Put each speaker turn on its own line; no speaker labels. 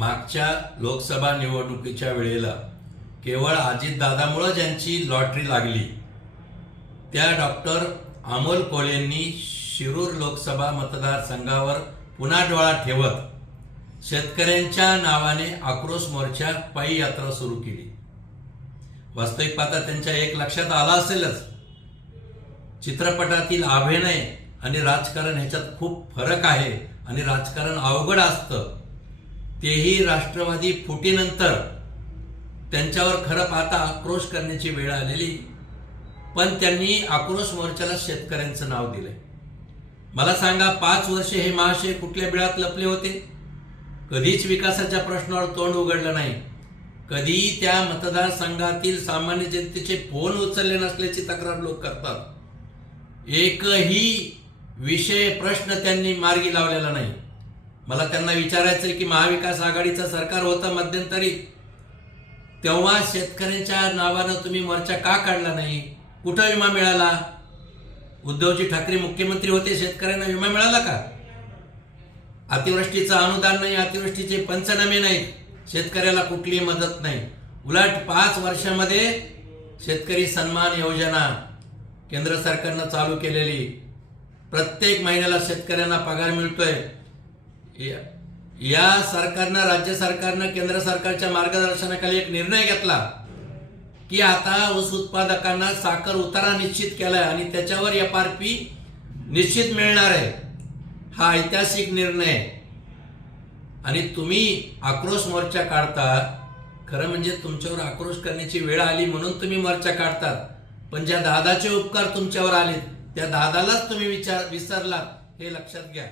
मागच्या लोकसभा निवडणुकीच्या वेळेला केवळ अजितदादामुळं ज्यांची लॉटरी लागली. त्या डॉक्टर अमोल कोळेंनी शिरूर लोकसभा मतदारसंघावर पुन्हा डोळा ठेवत शेतकऱ्यांच्या नावाने आक्रोश मोर्चा पायी यात्रा सुरू केली. वास्तविक पाहता त्यांच्या एक लक्षात आला असेलच. चित्रपटातील अभिनय आणि राजकारण ह्याच्यात खूप फरक आहे आणि राजकारण अवघड असतं. तेही राष्ट्रवादी फुटीनंतर त्यांच्यावर खरं पाहता आक्रोश करण्याची वेळ आलेली पण त्यांनी आक्रोश मोर्चाला शेतकऱ्यांचं नाव दिलंय. मला सांगा पाच वर्षे हे महाशय कुठल्या बिळात लपले होते? कधीच विकासाच्या प्रश्नावर तोंड उघडलं नाही. कधी त्या मतदारसंघातील सामान्य जनतेचे फोन उचलले नसल्याची तक्रार लोक करतात. एकही विषय प्रश्न त्यांनी मार्गी लावलेला नाही. मला त्यांना विचारायचंय की महाविकास आघाडीचं सरकार होतं मध्यंतरी तेव्हा शेतकऱ्यांच्या नावानं तुम्ही मोर्चा का काढला नाही? कुठं विमा मिळाला? उद्धवजी ठाकरे मुख्यमंत्री होते शेतकऱ्यांना विमा मिळाला का? अतिवृष्टीचं अनुदान नाही अतिवृष्टीचे पंचनामे नाहीत. शेतकऱ्याला कुठलीही मदत नाही. उलट पाच वर्षामध्ये शेतकरी सन्मान योजना केंद्र सरकारनं चालू केलेली. प्रत्येक महिन्याला शेतकऱ्यांना पगार मिळतोय. या- या सरकारनं राज्य सरकारनं केंद्र सरकारच्या मार्गदर्शनाखाली एक निर्णय घेतला की आता ऊस उत्पादकांना साखर उतारा निश्चित केलाय आणि त्याच्यावर एफ आर पी निश्चित मिळणार आहे. हा ऐतिहासिक निर्णय. आहे. आणि तुम्ही आक्रोश मोर्चा काढता खरं म्हणजे तुमच्यावर आक्रोश करण्याची वेळ आली म्हणून तुम्ही मोर्चा काढतात. पण ज्या दादाचे उपकार तुमच्यावर आले त्या दादालाच तुम्ही विचार विसरलात हे लक्षात घ्या.